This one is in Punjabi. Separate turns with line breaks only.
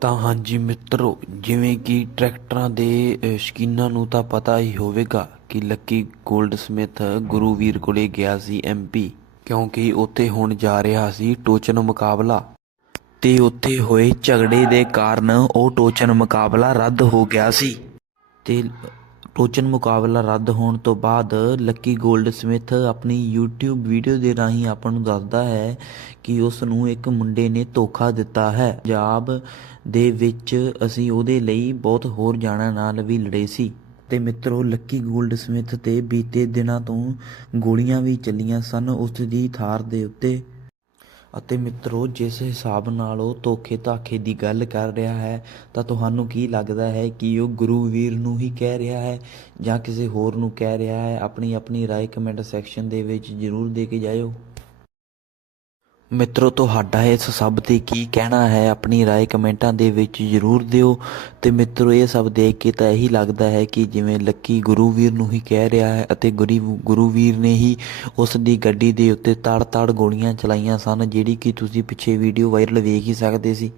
ਤਾਂ ਹਾਂਜੀ ਮਿੱਤਰੋ ਜਿਵੇਂ ਕਿ ਟਰੈਕਟਰਾਂ ਦੇ ਅ, ਸ਼ੌਕੀਨਾਂ ਨੂੰ ਤਾਂ ਪਤਾ ਹੀ ਹੋਵੇਗਾ ਕਿ ਲੱਕੀ ਗੋਲਡਸਮਿਥ ਗੁਰੂਵੀਰ ਕੋਲੇ ਗਿਆ ਸੀ ਐਮਪੀ ਕਿਉਂਕਿ ਉੱਥੇ ਹੁਣ ਜਾ ਰਿਹਾ ਸੀ ਟੋਚਨ ਮੁਕਾਬਲਾ। ਤੇ ਉੱਥੇ ਹੋਏ ਝਗੜੇ ਦੇ ਕਾਰਨ ਉਹ ਟੋਚਨ ਮੁਕਾਬਲਾ ਰੱਦ ਹੋ ਗਿਆ ਸੀ। ਤੇ ਟੋਚਨ ਮੁਕਾਬਲਾ ਰੱਦ ਹੋਣ ਤੋਂ ਬਾਅਦ ਲੱਕੀ ਗੋਲਡਸਮਿਥ ਆਪਣੀ YouTube ਵੀਡੀਓ ਦੇ ਰਾਹੀਂ ਆਪਾਂ ਨੂੰ ਦੱਸਦਾ ਹੈ ਕਿ ਉਸ ਨੂੰ ਇੱਕ ਮੁੰਡੇ ਨੇ ਧੋਖਾ ਦਿੱਤਾ ਹੈ। ਪੰਜਾਬ ਦੇ ਵਿੱਚ ਅਸੀਂ ਉਹਦੇ ਲਈ ਬਹੁਤ ਹੋਰ ਜਾਣਾਂ ਨਾਲ ਵੀ ਲੜੇ ਸੀ। ਤੇ ਮਿੱਤਰੋ ਲੱਕੀ ਗੋਲਡ ਸਮਿਥ ਤੇ ਬੀਤੇ ਦਿਨਾਂ ਤੋਂ ਗੋਲੀਆਂ ਵੀ ਚੱਲੀਆਂ ਸਨ ਉਸ ਦੀ ਥਾਰ ਦੇ ਉੱਤੇ। ਅਤੇ ਮਿੱਤਰੋ, ਜਿਸ ਹਿਸਾਬ ਨਾਲ ਉਹ ਧੋਖੇ ਧਾਖੇ ਦੀ ਗੱਲ ਕਰ ਰਿਹਾ ਹੈ, ਤਾਂ ਤੁਹਾਨੂੰ ਕੀ ਲੱਗਦਾ ਹੈ ਕਿ ਉਹ ਗੁਰੂ ਵੀਰ ਨੂੰ ਹੀ ਕਹਿ ਰਿਹਾ ਹੈ ਜਾਂ ਕਿਸੇ ਹੋਰ ਨੂੰ ਕਹਿ ਰਿਹਾ ਹੈ? ਆਪਣੀ ਆਪਣੀ ਰਾਏ ਕਮੈਂਟ ਸੈਕਸ਼ਨ ਦੇ ਵਿੱਚ ਜਰੂਰ ਦੇ ਕੇ ਜਾਇਓ। ਮਿੱਤਰੋ, ਤੁਹਾਡਾ ਇਸ ਸਭ ਤੇ ਕੀ ਕਹਿਣਾ ਹੈ? ਆਪਣੀ ਰਾਏ ਕਮੈਂਟਾਂ ਦੇ ਵਿੱਚ ਜਰੂਰ ਦਿਓ। ਤੇ ਮਿੱਤਰੋ, ਇਹ ਸਭ ਦੇਖ ਕੇ ਤਾਂ ਇਹੀ ਲੱਗਦਾ ਹੈ ਕਿ ਜਿਵੇਂ ਲੱਕੀ ਗੁਰੂ ਵੀਰ ਨੂੰ ਹੀ ਕਹਿ ਰਿਹਾ ਹੈ ਅਤੇ ਗੁਰੀ ਗੁਰੂ ਵੀਰ ਨੇ ਹੀ ਉਸ ਦੀ ਗੱਡੀ ਦੇ ਉੱਤੇ ਤੜ ਤੜ ਗੋਲੀਆਂ ਚਲਾਈਆਂ ਸਨ, ਜਿਹੜੀ ਕਿ ਤੁਸੀਂ ਪਿੱਛੇ ਵੀਡੀਓ ਵਾਇਰਲ ਵੇਖ ਹੀ ਸਕਦੇ ਸੀ।